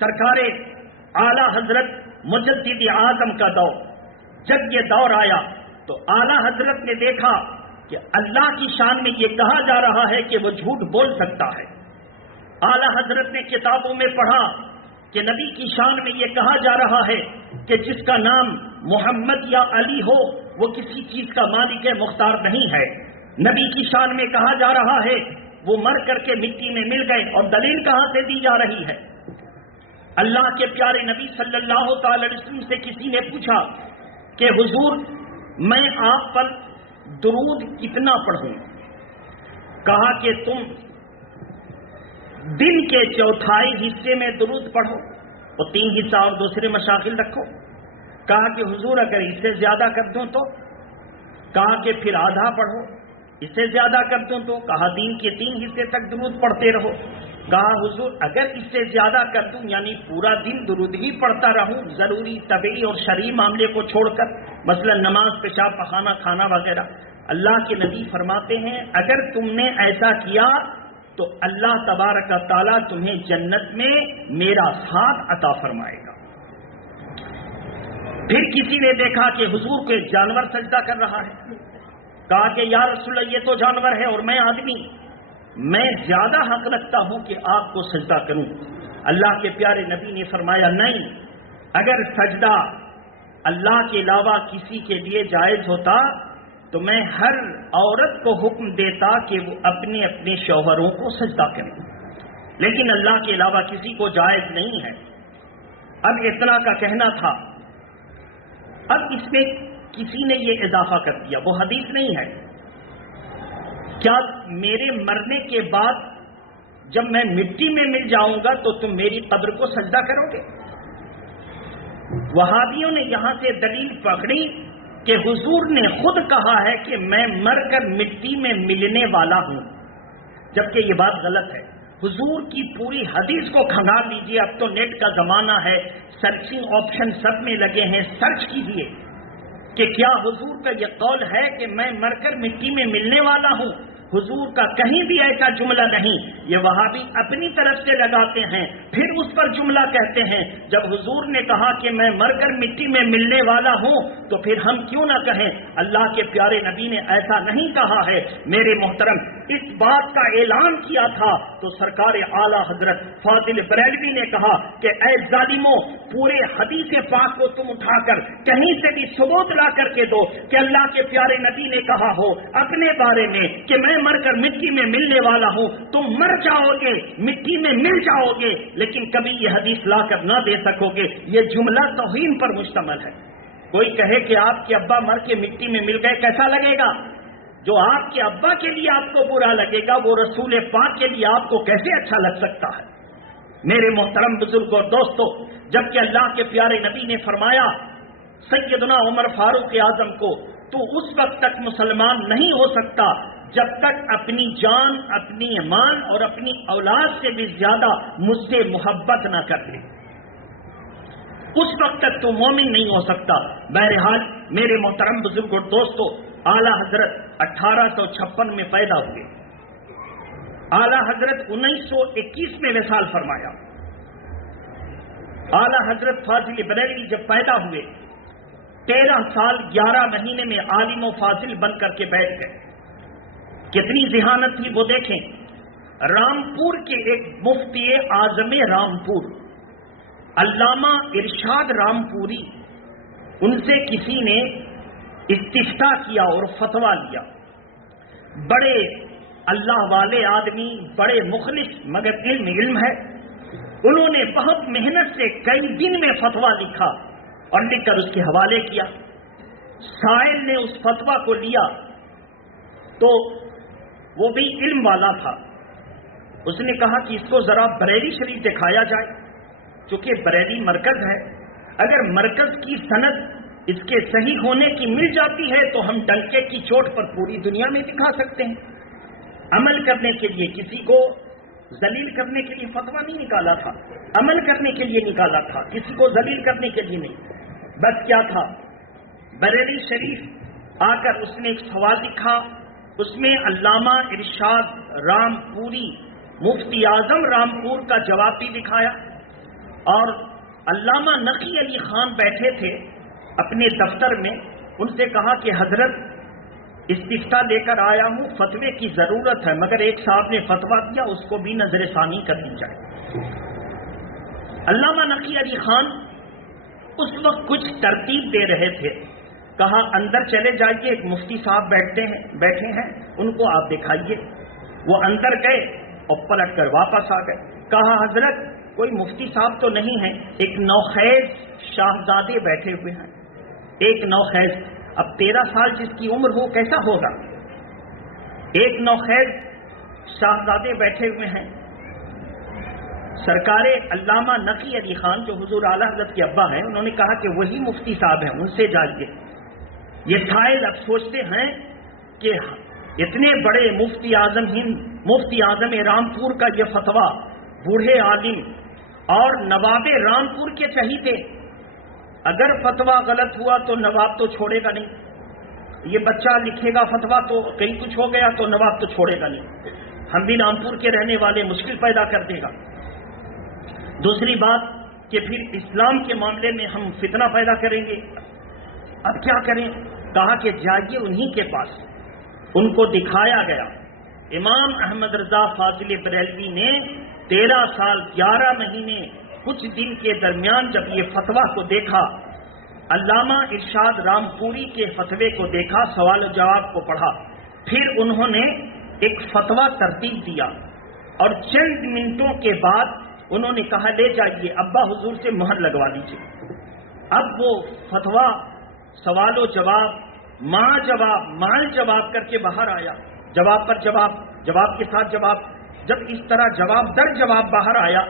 سرکار اعلی حضرت مجدد اعظم کا دور، جب یہ دور آیا تو اعلی حضرت نے دیکھا کہ اللہ کی شان میں یہ کہا جا رہا ہے کہ وہ جھوٹ بول سکتا ہے۔ اعلی حضرت نے کتابوں میں پڑھا کہ نبی کی شان میں یہ کہا جا رہا ہے کہ جس کا نام محمد یا علی ہو وہ کسی چیز کا مالک مختار نہیں ہے۔ نبی کی شان میں کہا جا رہا ہے وہ مر کر کے مٹی میں مل گئے، اور دلیل کہاں سے دی جا رہی ہے؟ اللہ کے پیارے نبی صلی اللہ تعالی علیہ وسلم سے کسی نے پوچھا کہ حضور میں آپ پر درود کتنا پڑھوں؟ کہا کہ تم دن کے چوتھائی حصے میں درود پڑھو اور 3 حصہ اور دوسرے مشاغل رکھو۔ کہا کہ حضور اگر اس سے زیادہ کر دوں تو؟ کہا کہ پھر آدھا پڑھو۔ اس سے زیادہ کر دوں تو؟ کہا دین کے 3 حصے تک درود پڑھتے رہو۔ کہا حضور اگر اس سے زیادہ کر دوں یعنی پورا دن درود ہی پڑھتا رہوں ضروری طبعی اور شرعی معاملے کو چھوڑ کر، مثلا نماز، پیشاب پخانا، کھانا وغیرہ، اللہ کے نبی فرماتے ہیں اگر تم نے ایسا کیا تو اللہ تبارک و تعالیٰ تمہیں جنت میں میرا ساتھ عطا فرمائے گا۔ پھر کسی نے دیکھا کہ حضور کو ایک جانور سجدہ کر رہا ہے۔ کہا کہ یا رسول اللہ یہ تو جانور ہے اور میں آدمی، میں زیادہ حق رکھتا ہوں کہ آپ کو سجدہ کروں۔ اللہ کے پیارے نبی نے فرمایا نہیں، اگر سجدہ اللہ کے علاوہ کسی کے لیے جائز ہوتا تو میں ہر عورت کو حکم دیتا کہ وہ اپنے اپنے شوہروں کو سجدہ کریں، لیکن اللہ کے علاوہ کسی کو جائز نہیں ہے۔ اب اتنا کا کہنا تھا، اب اس میں کسی نے یہ اضافہ کر دیا، وہ حدیث نہیں ہے، کیا میرے مرنے کے بعد جب میں مٹی میں مل جاؤں گا تو تم میری قبر کو سجدہ کرو گے؟ وہابیوں نے یہاں سے دلیل پکڑی کہ حضور نے خود کہا ہے کہ میں مر کر مٹی میں ملنے والا ہوں، جبکہ یہ بات غلط ہے۔ حضور کی پوری حدیث کو کھنگال لیجیے، اب تو نیٹ کا زمانہ ہے، سرچنگ آپشن سب میں لگے ہیں، سرچ کیجیے کہ کیا حضور کا یہ قول ہے کہ میں مر کر مٹی میں ملنے والا ہوں۔ حضور کا کہیں بھی ایسا جملہ نہیں، یہ وہابی اپنی طرف سے لگاتے ہیں پھر اس پر جملہ کہتے ہیں۔ جب حضور نے کہا کہ میں مر کر مٹی میں ملنے والا ہوں تو پھر ہم کیوں نہ کہیں اللہ کے پیارے نبی نے ایسا نہیں کہا ہے۔ میرے محترم، اس بات کا اعلان کیا تھا تو سرکار اعلی حضرت فاضل بریلوی نے کہا کہ اے ظالموں، پورے حدیث پاک کو تم اٹھا کر کہیں سے بھی ثبوت لا کر کے دو کہ اللہ کے پیارے نبی نے کہا ہو اپنے بارے میں کہ میں مر کر مٹی میں ملنے والا ہوں۔ تم مر جاؤ گے، مٹی میں مل جاؤ گے، لیکن کبھی یہ حدیث لا کر نہ دے سکو گے۔ یہ جملہ توہین پر مشتمل ہے۔ کوئی کہے کہ آپ کے ابا مر کے مٹی میں مل گئے، کیسا لگے گا؟ جو آپ کے ابا کے لیے آپ کو برا لگے گا وہ رسول پاک کے لیے آپ کو کیسے اچھا لگ سکتا ہے؟ میرے محترم بزرگوں اور دوستو، جبکہ اللہ کے پیارے نبی نے فرمایا سیدنا عمر فاروق اعظم کو تو اس وقت تک مسلمان نہیں ہو سکتا جب تک اپنی جان، اپنی ایمان اور اپنی اولاد سے بھی زیادہ مجھ سے محبت نہ کر لے، اس وقت تک تو مومن نہیں ہو سکتا۔ بہرحال میرے محترم بزرگ اور دوستو، اعلی حضرت 1856 میں پیدا ہوئے، اعلی حضرت 1921 میں وصال فرمایا۔ اعلی حضرت فاضل بریلوی جب پیدا ہوئے 13 سال 11 مہینے میں عالم و فاضل بن کر کے بیٹھ گئے۔ کتنی ذہانت تھی وہ دیکھیں۔ رامپور کے ایک مفتی اعظم رامپور علامہ ارشاد رامپوری، ان سے کسی نے استفتاء کیا اور فتویٰ لیا۔ بڑے اللہ والے آدمی، بڑے مخلص، مگر علم ہے۔ انہوں نے بہت محنت سے کئی دن میں فتویٰ لکھا اور لکھ کر اس کے حوالے کیا۔ سائل نے اس فتویٰ کو لیا تو وہ بھی علم والا تھا، اس نے کہا کہ اس کو ذرا بریلی شریف دکھایا جائے، چونکہ بریلی مرکز ہے، اگر مرکز کی سند اس کے صحیح ہونے کی مل جاتی ہے تو ہم ڈنکے کی چوٹ پر پوری دنیا میں دکھا سکتے ہیں۔ عمل کرنے کے لیے، کسی کو ذلیل کرنے کے لیے فتویٰ نہیں نکالا تھا، عمل کرنے کے لیے نکالا تھا، کسی کو ذلیل کرنے کے لیے نہیں۔ بس کیا تھا، بریلی شریف آ کر اس نے ایک سوال لکھا، اس میں علامہ ارشاد رامپوری مفتی اعظم رامپور کا جواب بھی دکھایا اور علامہ نقی علی خان بیٹھے تھے اپنے دفتر میں، ان سے کہا کہ حضرت استفتاء لے کر آیا ہوں، فتوے کی ضرورت ہے، مگر ایک صاحب نے فتویٰ دیا، اس کو بھی نظر ثانی کر دی جائے۔ علامہ نقی علی خان اس وقت کچھ ترتیب دے رہے تھے، کہا اندر چلے جائیے، ایک مفتی صاحب بیٹھے ہیں، ان کو آپ دکھائیے۔ وہ اندر گئے اور پلٹ کر واپس آ گئے۔ کہا حضرت کوئی مفتی صاحب تو نہیں ہے، ایک نوخیز شاہزادے بیٹھے ہوئے ہیں، ایک نوخیز، اب 13 سال جس کی عمر ہو کیسا ہوگا، ایک نوخیز شاہزادے بیٹھے ہوئے ہیں۔ سرکار علامہ نقی علی خان جو حضور اعلیٰ حضرت کے ابا ہیں، انہوں نے کہا کہ وہی مفتی صاحب ہیں، ان سے جائیے۔ یہ فائل اب سوچتے ہیں کہ اتنے بڑے مفتی اعظم ہند، مفتی اعظم رامپور کا یہ فتویٰ، بوڑھے عالم اور نواب رامپور کے چہیتے، اگر فتویٰ غلط ہوا تو نواب تو چھوڑے گا نہیں، یہ بچہ لکھے گا فتویٰ تو کہیں کچھ ہو گیا تو نواب تو چھوڑے گا نہیں، ہم بھی رامپور کے رہنے والے، مشکل پیدا کر دے گا۔ دوسری بات کہ پھر اسلام کے معاملے میں ہم فتنہ پیدا کریں گے، اب کیا کریں؟ کہا کہ جائیے انہی کے پاس۔ ان کو دکھایا گیا۔ امام احمد رضا فاضل بریلوی نے 13 سال 11 مہینے کچھ دن کے درمیان جب یہ فتویٰ کو دیکھا، علامہ ارشاد رامپوری کے فتوے کو دیکھا، سوال و جواب کو پڑھا، پھر انہوں نے ایک فتویٰ ترتیب دیا اور چند منٹوں کے بعد انہوں نے کہا لے جائیے ابا حضور سے مہر لگوا دیجیے۔ اب وہ فتویٰ سوال و جواب مال جواب کر کے باہر آیا، جواب پر جواب، جواب کے ساتھ جواب۔ جب اس طرح جواب در جواب باہر آیا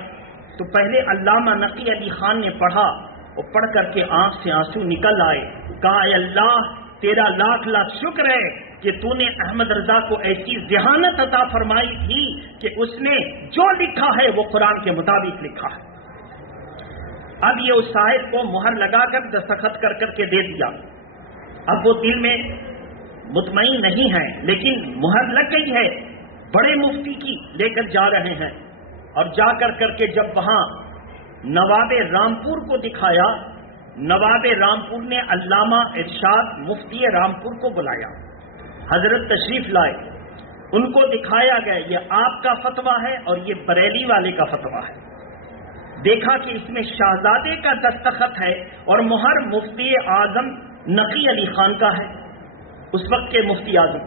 تو پہلے علامہ نقی علی خان نے پڑھا اور پڑھ کر کے آنکھ سے آنسو نکل آئے۔ کہا اے اللہ تیرا لاکھ لاکھ شکر ہے کہ تو نے احمد رضا کو ایسی ذہانت عطا فرمائی تھی کہ اس نے جو لکھا ہے وہ قرآن کے مطابق لکھا ہے۔ اب یہ اس صاحب کو مہر لگا کر دستخط کر کر کے دے دیا۔ اب وہ دل میں مطمئن نہیں ہے، لیکن مہر لگ گئی ہے، بڑے مفتی کی لے کر جا رہے ہیں، اور جا کر کے جب وہاں نواب رامپور کو دکھایا، نواب رامپور نے علامہ ارشاد مفتی رامپور کو بلایا، حضرت تشریف لائے، ان کو دکھایا گیا یہ آپ کا فتویٰ ہے اور یہ بریلی والے کا فتویٰ ہے۔ دیکھا کہ اس میں شہزادے کا دستخط ہے اور مہر مفتی اعظم نقی علی خان کا ہے، اس وقت کے مفتی اعظم۔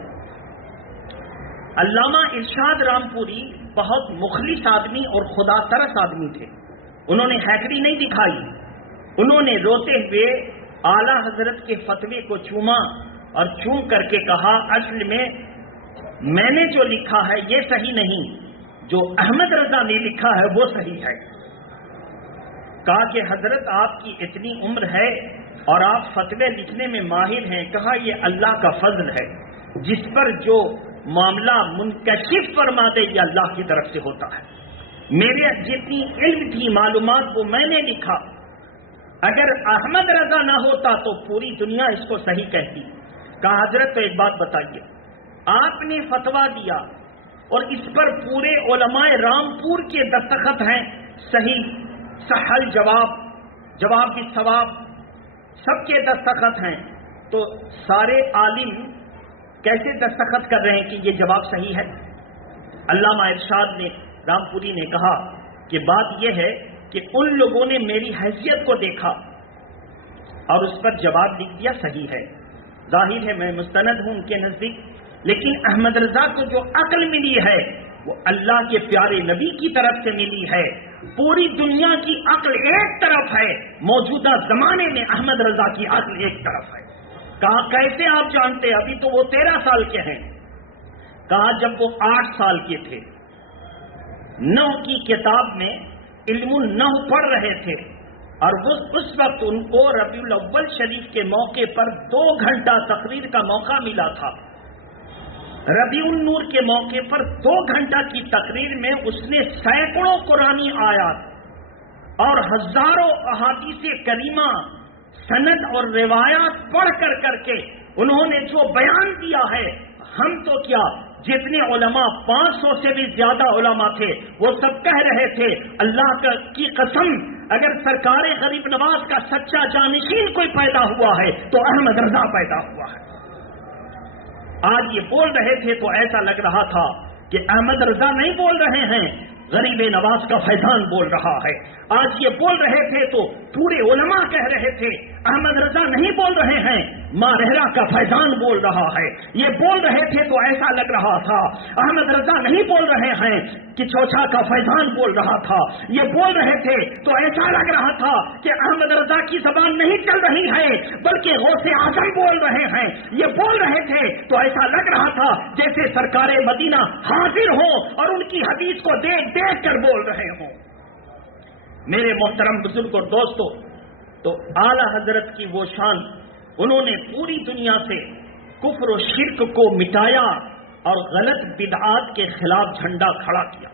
علامہ ارشاد رامپوری بہت مخلص آدمی اور خدا ترس آدمی تھے، انہوں نے ہیکڑی نہیں دکھائی، انہوں نے روتے ہوئے اعلیٰ حضرت کے فتوے کو چوما اور چوم کر کے کہا اصل میں نے جو لکھا ہے یہ صحیح نہیں، جو احمد رضا نے لکھا ہے وہ صحیح ہے۔ کہا کہ حضرت آپ کی اتنی عمر ہے اور آپ فتوے لکھنے میں ماہر ہیں، کہا یہ اللہ کا فضل ہے، جس پر جو معاملہ منکشف فرما دے یہ اللہ کی طرف سے ہوتا ہے۔ میرے جتنی علم تھی معلومات وہ میں نے لکھا، اگر احمد رضا نہ ہوتا تو پوری دنیا اس کو صحیح کہتی۔ کہا حضرت تو ایک بات بتائیے، آپ نے فتویٰ دیا اور اس پر پورے علماء رامپور کے دستخط ہیں، صحیح سہل جواب کی ثواب سب کے دستخط ہیں، تو سارے عالم کیسے دستخط کر رہے ہیں کہ یہ جواب صحیح ہے؟ علامہ ارشاد نے رامپوری نے کہا کہ بات یہ ہے کہ ان لوگوں نے میری حیثیت کو دیکھا اور اس پر جواب لکھ دیا صحیح ہے، ظاہر ہے میں مستند ہوں ان کے نزدیک، لیکن احمد رضا کو جو عقل ملی ہے وہ اللہ کے پیارے نبی کی طرف سے ملی ہے۔ پوری دنیا کی عقل ایک طرف ہے، موجودہ زمانے میں احمد رضا کی عقل ایک طرف ہے۔ کہا کیسے آپ جانتے؟ ابھی تو وہ 13 سال کے ہیں۔ کہا جب وہ 8 سال کے تھے، 9 کی کتاب میں علم النحو پڑھ رہے تھے، اور اس وقت ان کو ربیع الاول شریف کے موقع پر 2 گھنٹہ تقریر کا موقع ملا تھا۔ ربیع النور کے موقع پر 2 گھنٹہ کی تقریر میں اس نے سینکڑوں قرآنی آیات اور ہزاروں احادیث کریمہ سند اور روایات پڑھ کر کے انہوں نے جو بیان دیا ہے، ہم تو کیا جتنے علماء 500 سے بھی زیادہ علماء تھے وہ سب کہہ رہے تھے اللہ کی قسم اگر سرکار غریب نواز کا سچا جانشین کوئی پیدا ہوا ہے تو احمد رضا پیدا ہوا ہے۔ آج یہ بول رہے تھے تو ایسا لگ رہا تھا کہ احمد رضا نہیں بول رہے ہیں، غریب نواز کا فیضان بول رہا ہے۔ آج یہ بول رہے تھے تو پورے علماء کہہ رہے تھے احمد رضا نہیں بول رہے ہیں، ماں رہرا کا فیضان بول رہا ہے۔ یہ بول رہے تھے تو ایسا لگ رہا تھا احمد رضا نہیں بول رہے ہیں کہ چوچا کا فیضان بول رہا تھا۔ یہ بول رہے تھے تو ایسا لگ رہا تھا کہ احمد رضا کی زبان نہیں چل رہی ہے بلکہ غوث اعظم بول رہے ہیں۔ یہ بول رہے تھے تو ایسا لگ رہا تھا جیسے سرکار مدینہ حاضر ہو اور ان کی حدیث کو دیکھ دیکھ کر بول رہے ہوں۔ میرے محترم بزرگ اور دوستو، تو اعلی حضرت کی وہ شان، انہوں نے پوری دنیا سے کفر و شرک کو مٹایا اور غلط بدعات کے خلاف جھنڈا کھڑا کیا۔